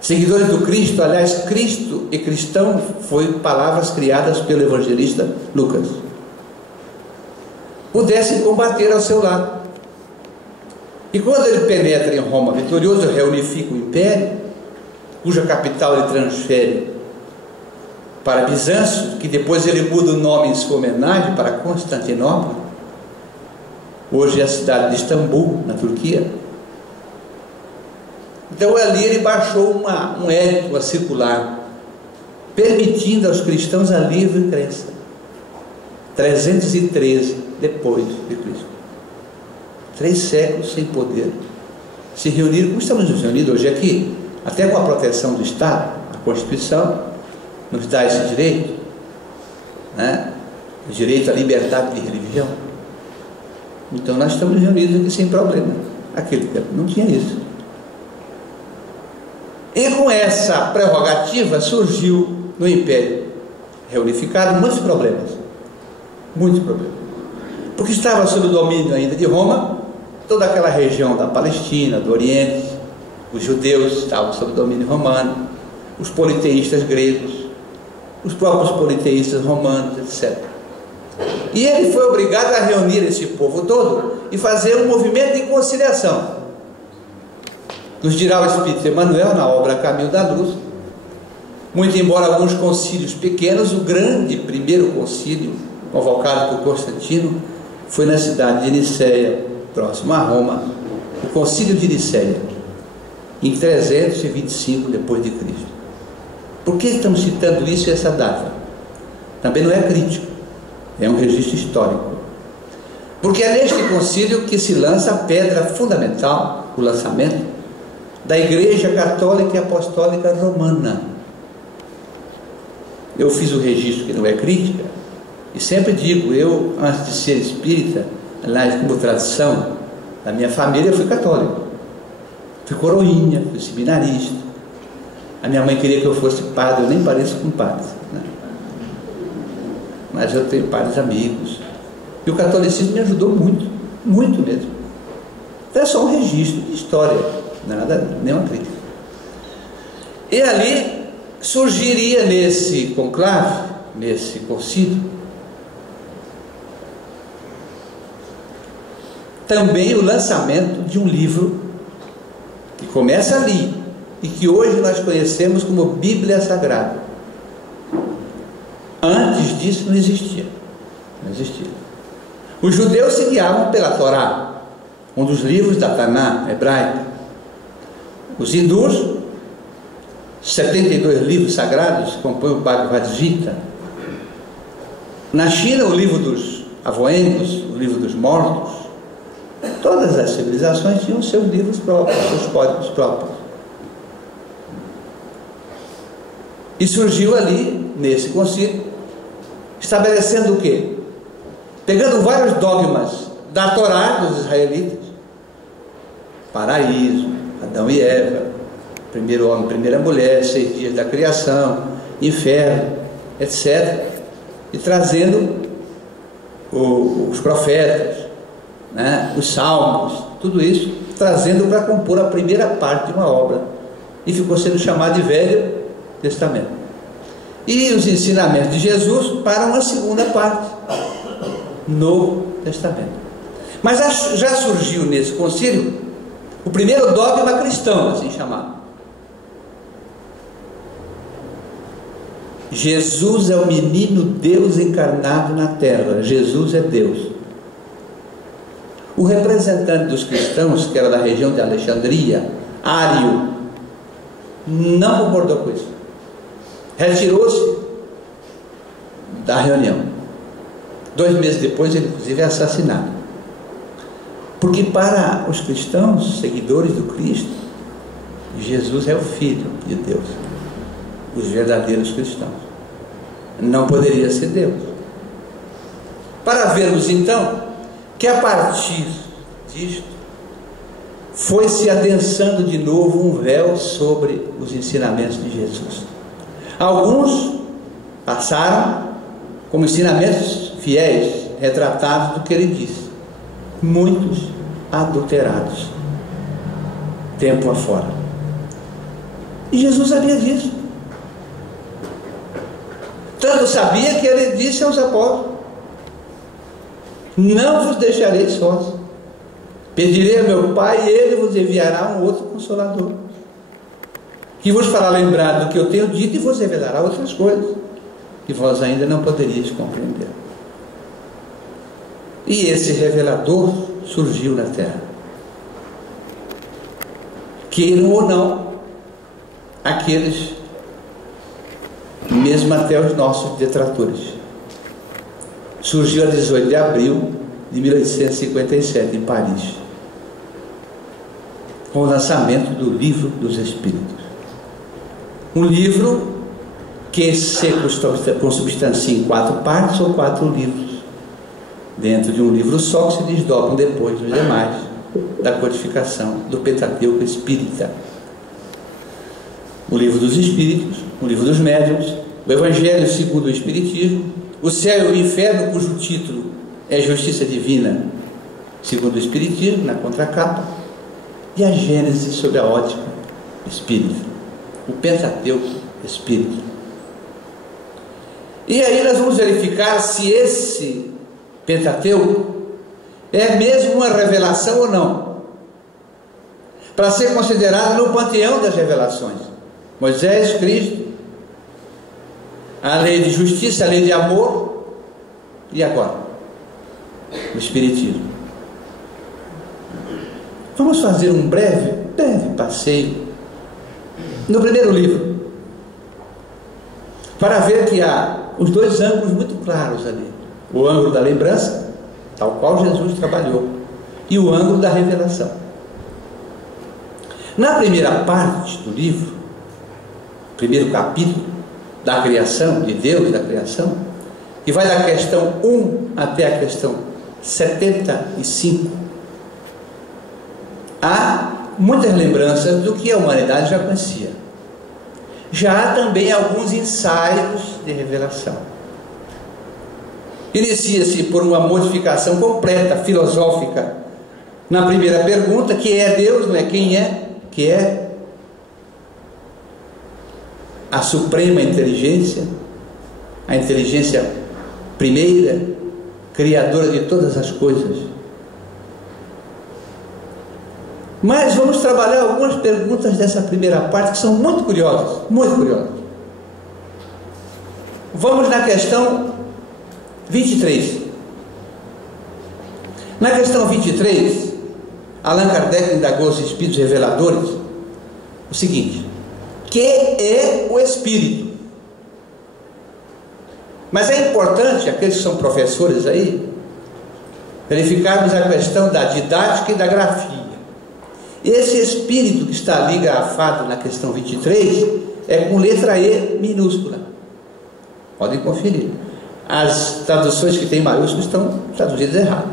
seguidores do Cristo, aliás, Cristo e cristão foi palavras criadas pelo evangelista Lucas, pudessem combater ao seu lado. E quando ele penetra em Roma vitorioso, reunifica o império, cuja capital ele transfere para Bizâncio, que depois ele muda o nome em sua homenagem para Constantinopla, hoje é a cidade de Istambul, na Turquia. Então ali ele baixou um edito a circular, permitindo aos cristãos a livre crença. 313 depois de Cristo. 3 séculos sem poder se reunir, como estamos nos reunindo hoje aqui, até com a proteção do Estado. A Constituição nos dá esse direito, né? O direito à liberdade de religião. Então nós estamos reunidos aqui sem problema. Aquele tempo não tinha isso. E com essa prerrogativa surgiu no Império reunificado muitos problemas. Muitos problemas. Porque estava sob o domínio ainda de Roma, toda aquela região da Palestina, do Oriente, os judeus estavam sob o domínio romano, os politeístas gregos, os próprios politeístas romanos, etc. E ele foi obrigado a reunir esse povo todo e fazer um movimento de conciliação. Nos dirá o Espírito Emmanuel na obra Caminho da Luz. Muito embora alguns concílios pequenos, o grande primeiro concílio, convocado por Constantino, foi na cidade de Niceia, próximo a Roma, o concílio de Niceia, em 325 depois de Cristo. Por que estamos citando isso e essa data? Também não é crítico, é um registro histórico. Porque é neste concílio que se lança a pedra fundamental, o lançamento da Igreja Católica e Apostólica Romana. Eu fiz o registro que não é crítica, e sempre digo, eu, antes de ser espírita, aliás, como tradição da minha família, fui católico. Fui coroinha, fui seminarista. A minha mãe queria que eu fosse padre, eu nem pareço com padre, né? Mas eu tenho padres amigos. E o catolicismo me ajudou muito, muito mesmo. Então é só um registro de história, não é nada, nenhuma crítica. E ali surgiria nesse conclave, nesse concílio, também o lançamento de um livro que começa ali, e que hoje nós conhecemos como Bíblia Sagrada. Antes disso não existia. Não existia. Os judeus se guiavam pela Torá, um dos livros da Taná hebraica. Os hindus, 72 livros sagrados compõem o Bhagavad Gita. Na China, o livro dos avoengos, o livro dos mortos. Todas as civilizações tinham seus livros próprios, seus códigos próprios. E surgiu ali, nesse concílio, estabelecendo o quê? Pegando vários dogmas da Torá dos israelitas: paraíso, Adão e Eva, primeiro homem, primeira mulher, 6 dias da criação, inferno, etc. E trazendo os profetas, né, os salmos, tudo isso, trazendo para compor a primeira parte de uma obra. E ficou sendo chamado de Velho Testamento. E os ensinamentos de Jesus para uma segunda parte, Novo Testamento. Mas já surgiu nesse concílio o primeiro dogma cristão, assim chamado. Jesus é o menino Deus encarnado na terra. Jesus é Deus. O representante dos cristãos, que era da região de Alexandria, Ário, não concordou com isso. Retirou-se da reunião. 2 meses depois, ele inclusive é assassinado. Porque para os cristãos, seguidores do Cristo, Jesus é o Filho de Deus. Os verdadeiros cristãos. Não poderia ser Deus. Para vermos então que a partir disto foi se adensando de novo um véu sobre os ensinamentos de Jesus. Alguns passaram como ensinamentos fiéis, retratados do que ele disse. Muitos adulterados, tempo afora. E Jesus sabia disso. Tanto sabia que ele disse aos apóstolos: não vos deixarei sós, pedirei a meu Pai e ele vos enviará um outro Consolador, que vos fará lembrar do que eu tenho dito e vos revelará outras coisas que vós ainda não poderíeis compreender. E esse revelador surgiu na terra. Queiram ou não, aqueles, mesmo até os nossos detratores. Surgiu a 18 de abril de 1857 em Paris, com o lançamento do Livro dos Espíritos. Um livro que se consubstancia em 4 partes ou 4 livros, dentro de um livro só, que se desdobram depois os demais, da codificação do Pentateuco Espírita. O Livro dos Espíritos, o Livro dos Médiuns, o Evangelho segundo o Espiritismo, o Céu e o Inferno, cujo título é Justiça Divina segundo o Espiritismo, na contracapa, e a Gênese sob a ótica espírita, o Pentateuco Espírita. E aí nós vamos verificar se esse Pentateuco é mesmo uma revelação ou não, para ser considerado no panteão das revelações. Moisés, Cristo, a lei de justiça, a lei de amor, e agora o Espiritismo. Vamos fazer um breve passeio no primeiro livro, para ver que há os 2 ângulos muito claros ali: o ângulo da lembrança, tal qual Jesus trabalhou, e o ângulo da revelação. Na primeira parte do livro, primeiro capítulo da criação, de Deus, da criação, que vai da questão 1 até a questão 75, há muitas lembranças do que a humanidade já conhecia. Já há também alguns ensaios de revelação. Inicia-se por uma modificação completa, filosófica, na primeira pergunta: que é Deus, não é quem é, que é a suprema inteligência, a inteligência primeira, criadora de todas as coisas. Mas vamos trabalhar algumas perguntas dessa primeira parte que são muito curiosas, muito curiosas. Vamos na questão 23. Na questão 23, Allan Kardec indagou os espíritos reveladores o seguinte: que é o espírito? Mas é importante, aqueles que são professores aí, verificarmos a questão da didática e da grafia. Esse espírito que está ali grafado na questão 23 é com letra E minúscula. Podem conferir. As traduções que têm maiúsculo estão traduzidas errado.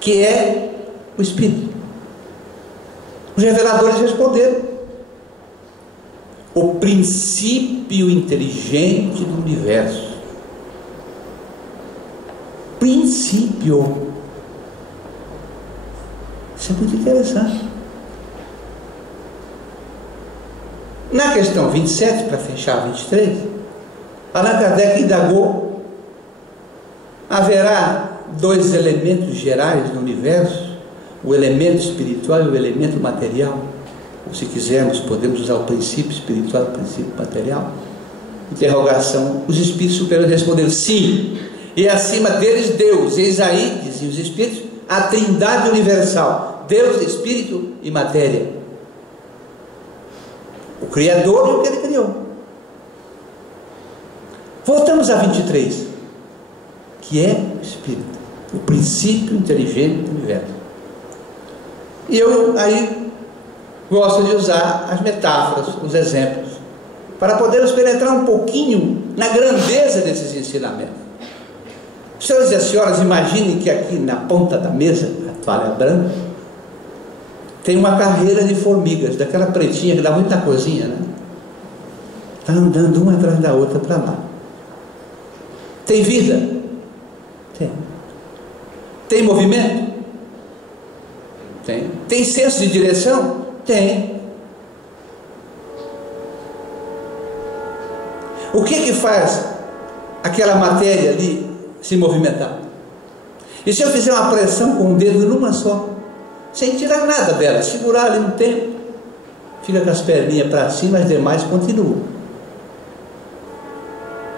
Que é o espírito. Os reveladores responderam: o princípio inteligente do universo. Princípio. Isso é muito interessante. Na questão 27, para fechar 23, Allan Kardec indagou: haverá dois elementos gerais no universo, o elemento espiritual e o elemento material? Ou, se quisermos, podemos usar o princípio espiritual e o princípio material? Interrogação. Os espíritos superiores responderam: sim, e acima deles Deus. Eis aí, diziam os espíritos, a trindade universal: Deus, Espírito e matéria. O Criador e o que Ele criou. Voltamos a 23, que é o Espírito, o princípio inteligente do universo. E eu aí gosto de usar as metáforas, os exemplos, para podermos penetrar um pouquinho na grandeza desses ensinamentos. Senhores e senhoras, imaginem que aqui na ponta da mesa, a toalha branca, tem uma carreira de formigas, daquela pretinha que dá muita coisinha, né? Está andando uma atrás da outra para lá. Tem vida? Tem. Tem movimento? Tem. Tem senso de direção? Tem. O que faz aquela matéria ali se movimentar? E se eu fizer uma pressão com o dedo numa só, sem tirar nada dela, segurar ali um tempo, fica com as perninhas para cima, as demais continuam.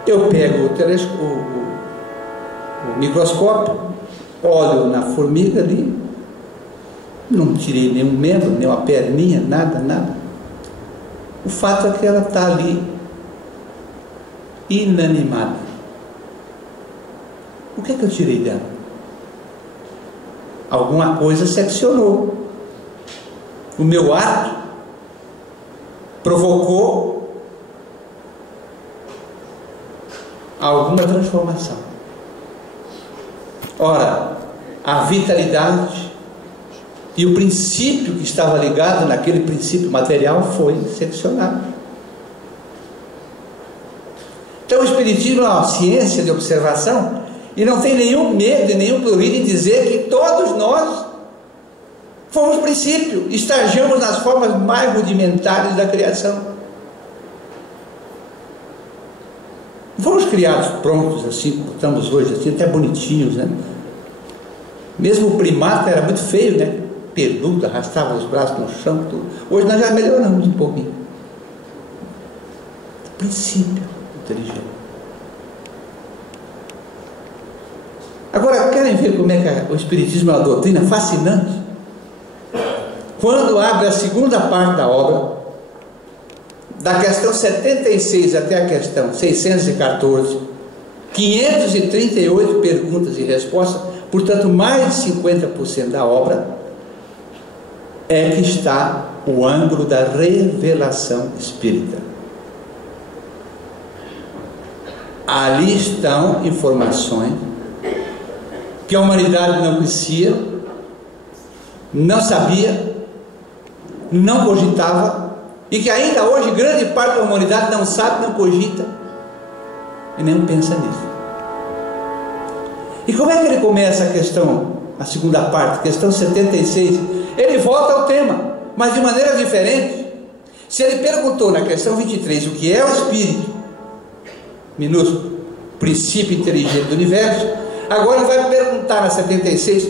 Eu pego o microscópio, olho na formiga ali, não tirei nenhum membro, nem uma perninha, nada, nada. O fato é que ela está ali, inanimada. O que é que eu tirei dela? Alguma coisa seccionou. O meu ato provocou alguma transformação. Ora, a vitalidade e o princípio que estava ligado naquele princípio material foi seccionado. Então o Espiritismo é uma ciência de observação e não tem nenhum medo e nenhum prurido em dizer que todos nós fomos princípio, estagiamos nas formas mais rudimentares da criação. Fomos criados prontos assim, como estamos hoje, assim, até bonitinhos, né? Mesmo o primata era muito feio, né? Peludo, arrastava os braços no chão, tudo. Hoje nós já melhoramos um pouquinho. Princípio inteligente. Agora, querem ver como é que o Espiritismo é uma doutrina fascinante? Quando abre a segunda parte da obra, da questão 76 até a questão 614, 538 perguntas e respostas, portanto mais de 50% da obra é que está o ângulo da revelação espírita. Ali estão informações que a humanidade não conhecia, não sabia, não cogitava, e que ainda hoje grande parte da humanidade não sabe, não cogita e nem pensa nisso. E como é que ele começa a questão, a segunda parte, questão 76? Ele volta ao tema, mas de maneira diferente. Se ele perguntou na questão 23 o que é o Espírito, minúsculo, princípio inteligente do universo, agora ele vai perguntar na 76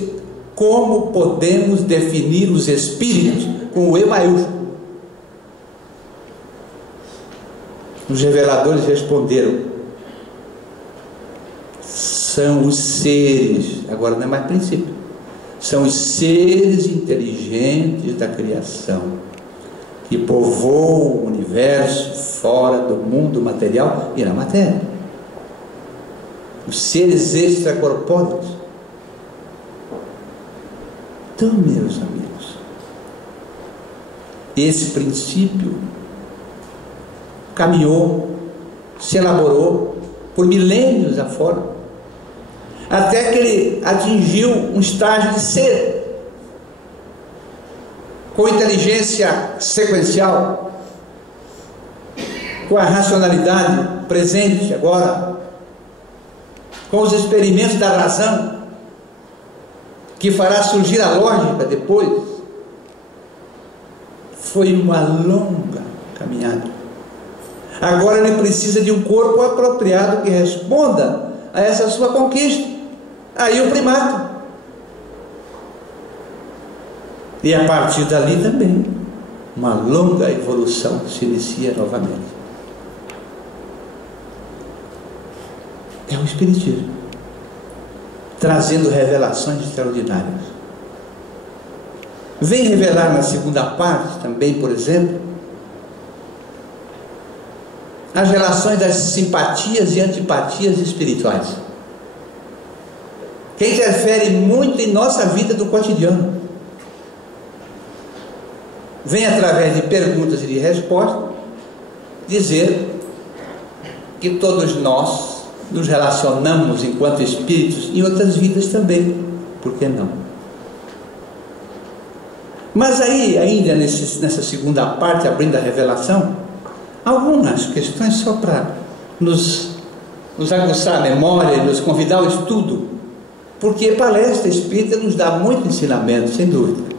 como podemos definir os espíritos com o E maiúsculo? Os reveladores responderam: são os seres, agora não é mais princípio, são os seres inteligentes da criação que povoam o universo fora do mundo material e na matéria. Os seres extracorpóreos. Então, meus amigos, esse princípio caminhou, se elaborou por milênios afora, até que ele atingiu um estágio de ser, com inteligência sequencial, com a racionalidade presente agora, com os experimentos da razão, que fará surgir a lógica depois. Foi uma longa caminhada. Agora ele precisa de um corpo apropriado que responda a essa sua conquista. Aí o primato. E a partir dali também, uma longa evolução se inicia novamente. É o Espiritismo, trazendo revelações extraordinárias. Vem revelar na segunda parte também, por exemplo, as relações das simpatias e antipatias espirituais, que interferem muito em nossa vida do cotidiano. Vem através de perguntas e de respostas dizer que todos nós nos relacionamos enquanto espíritos em outras vidas também, por que não? Mas aí, ainda nessa segunda parte, abrindo a revelação, algumas questões só para nos aguçar a memória e nos convidar ao estudo, porque palestra espírita nos dá muito ensinamento, sem dúvida,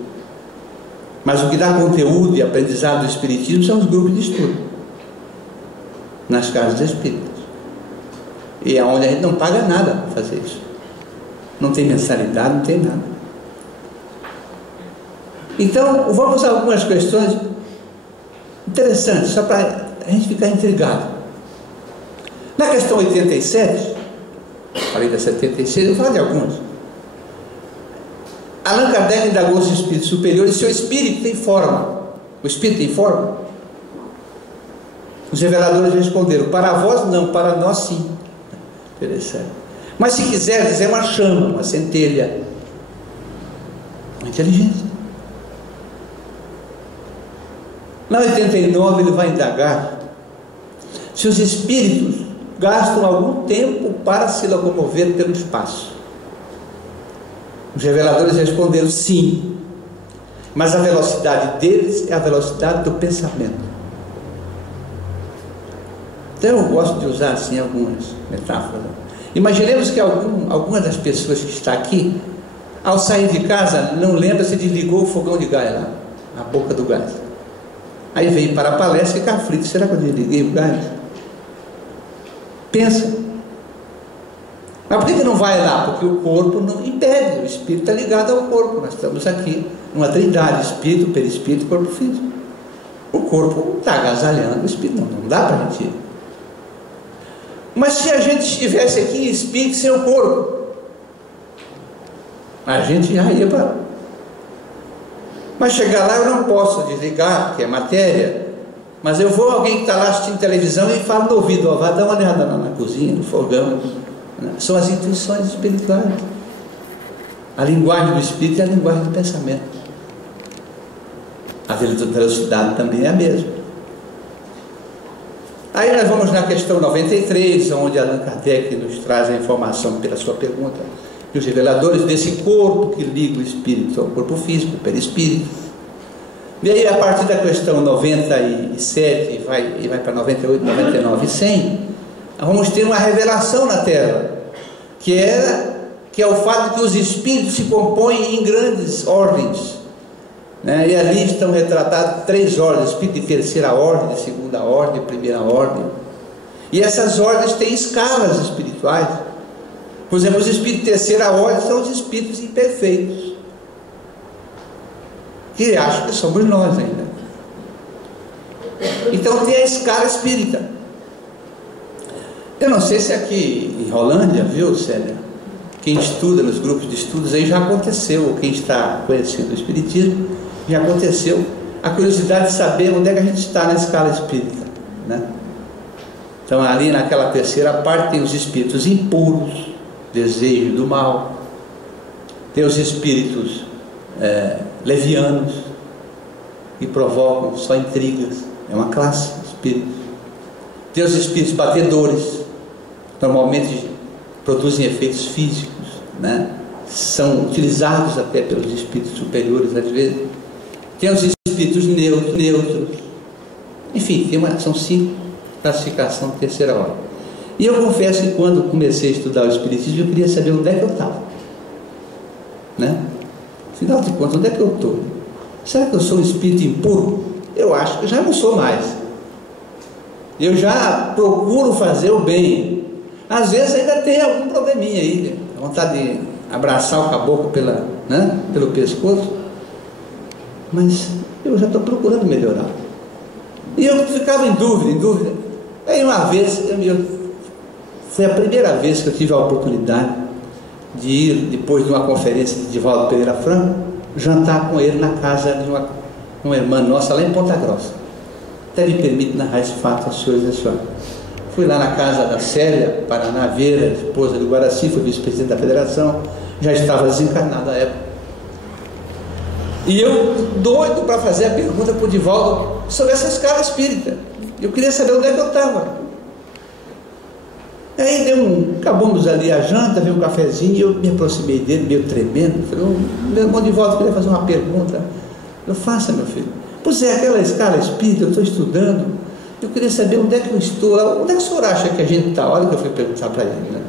mas o que dá conteúdo e aprendizado do Espiritismo são os grupos de estudo nas casas espíritas, e é onde a gente não paga nada para fazer isso, não tem mensalidade, não tem nada. Então vamos a algumas questões interessantes, só para a gente ficar intrigado. Na questão 87, falei da 76, eu vou falar de algumas. Allan Kardec indagou os espíritos superiores: seu espírito tem forma? O espírito tem forma? Os reveladores responderam: para vós não, para nós sim. Interessante. Mas se quiseres, é uma chama, uma centelha, uma inteligência. Na 89 ele vai indagar se os espíritos gastam algum tempo para se locomover pelo espaço. Os reveladores responderam: sim, mas a velocidade deles é a velocidade do pensamento. Então eu gosto de usar assim algumas metáforas. Imaginemos que alguma das pessoas que está aqui, ao sair de casa, não lembra se desligou o fogão de gás lá, a boca do gás. Aí veio para a palestra e fica aflito: será que eu desliguei o gás? Pensa. Mas por que não vai lá? Porque o corpo não impede, o espírito está ligado ao corpo. Nós estamos aqui numa trindade: espírito, perispírito e corpo físico. O corpo está agasalhando o espírito, não dá para a gente ir. Mas se a gente estivesse aqui em espírito sem o corpo, a gente já ia para lá. Mas chegar lá eu não posso desligar, porque é matéria. Mas eu vou, alguém que está lá assistindo televisão, e fala no ouvido: ó, vai dar uma olhada lá na cozinha, no fogão. São as intuições espirituais. A linguagem do espírito é a linguagem do pensamento. A velocidade também é a mesma. Aí nós vamos na questão 93, onde Allan Kardec nos traz a informação pela sua pergunta, que os reveladores desse corpo que liga o espírito ao corpo físico, o perispírito. E aí, a partir da questão 97 e vai para 98, 99 e 100, vamos ter uma revelação na Terra, que é o fato de que os espíritos se compõem em grandes ordens, né? E ali estão retratadas 3 ordens: espírito de terceira ordem, de segunda ordem, de primeira ordem. E essas ordens têm escalas espirituais. Por exemplo, os espíritos de terceira ordem são os espíritos imperfeitos, que acho que somos nós ainda. Então tem a escala espírita. Eu não sei se aqui em Rolândia, viu, Célia? Quem estuda nos grupos de estudos aí já aconteceu, ou quem está conhecendo o Espiritismo, já aconteceu a curiosidade de saber onde é que a gente está na escala espírita, né? Então ali naquela terceira parte tem os espíritos impuros, desejo do mal, tem os espíritos levianos, que provocam só intrigas, é uma classe de espíritos. Tem os espíritos batedores, normalmente produzem efeitos físicos, né? São utilizados até pelos espíritos superiores às vezes. Tem os espíritos neutros, enfim, são 5 classificações de terceira ordem. E eu confesso que quando comecei a estudar o Espiritismo, eu queria saber onde é que eu estava, né? Afinal de contas, onde é que eu estou? Será que eu sou um espírito impuro? Eu acho que já não sou mais. Eu já procuro fazer o bem. Às vezes ainda tem algum probleminha aí, a vontade de abraçar o caboclo pelo pescoço, mas eu já estou procurando melhorar. E eu ficava em dúvida. Aí uma vez, foi a primeira vez que eu tive a oportunidade de ir, depois de uma conferência de Divaldo Pereira Franco, jantar com ele na casa de uma irmã nossa lá em Ponta Grossa. Até me permite narrar esse fato aos senhores e às senhoras. Fui lá na casa da Célia Paranaveira, esposa do Guaraci, foi vice-presidente da federação, já estava desencarnada à época. E eu, doido para fazer a pergunta para o Divaldo sobre essa escala espírita. Eu queria saber onde é que eu estava. Aí acabamos ali a janta, veio um cafezinho, e eu me aproximei dele, meio tremendo. Falei, meu irmão Divaldo, queria fazer uma pergunta. Eu faça, meu filho. Pois é, aquela escala espírita, eu estou estudando. Eu queria saber onde é que eu estou, onde é que o senhor acha que a gente está? Olha o que eu fui perguntar para ele, né?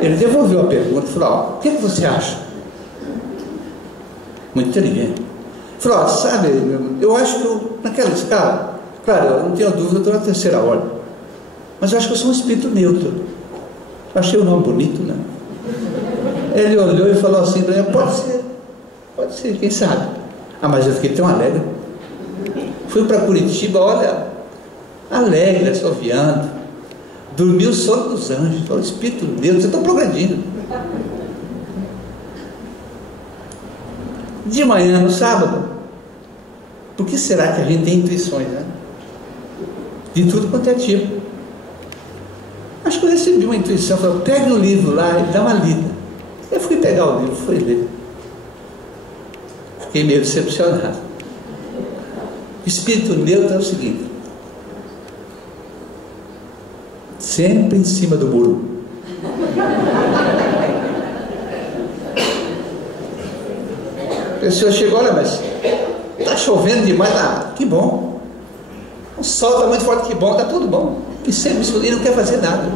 Ele devolveu a pergunta e falou, o que é que você acha? Muito inteligente. Falou, sabe, eu acho que naquela escala, claro, eu não tenho dúvida, eu estou na terceira ordem, mas eu acho que eu sou um espírito neutro. Eu achei o nome bonito, né? Ele olhou e falou assim para mim, pode ser, quem sabe? Mas eu fiquei tão alegre. Fui para Curitiba, olha, alegre, assoviando, dormi o sono dos anjos, falou, espírito neutro, eu estou progredindo. De manhã, no sábado, por que será que a gente tem intuições, né? De tudo quanto é tipo. Acho que eu recebi uma intuição, falou, pegue o livro lá e dá uma lida. Eu fui pegar o livro, fui ler. Fiquei meio decepcionado. Espírito neutro é o seguinte, sempre em cima do muro. A pessoa chegou, olha, mas está chovendo demais, que bom. O sol está muito forte, que bom, está tudo bom. E sempre ele não quer fazer nada.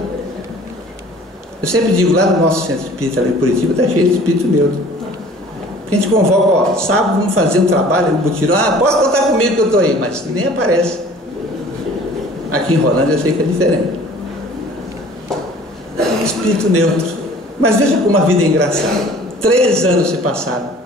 Eu sempre digo, lá no nosso centro espírita, lá em Curitiba, está cheio de espírito neutro. A gente convoca, sábado vamos fazer um trabalho, um mutirão, pode contar comigo que eu estou aí, mas nem aparece. Aqui em Rolândia eu sei que é diferente. Espírito neutro. Mas veja como a vida é engraçada. 3 anos se passaram.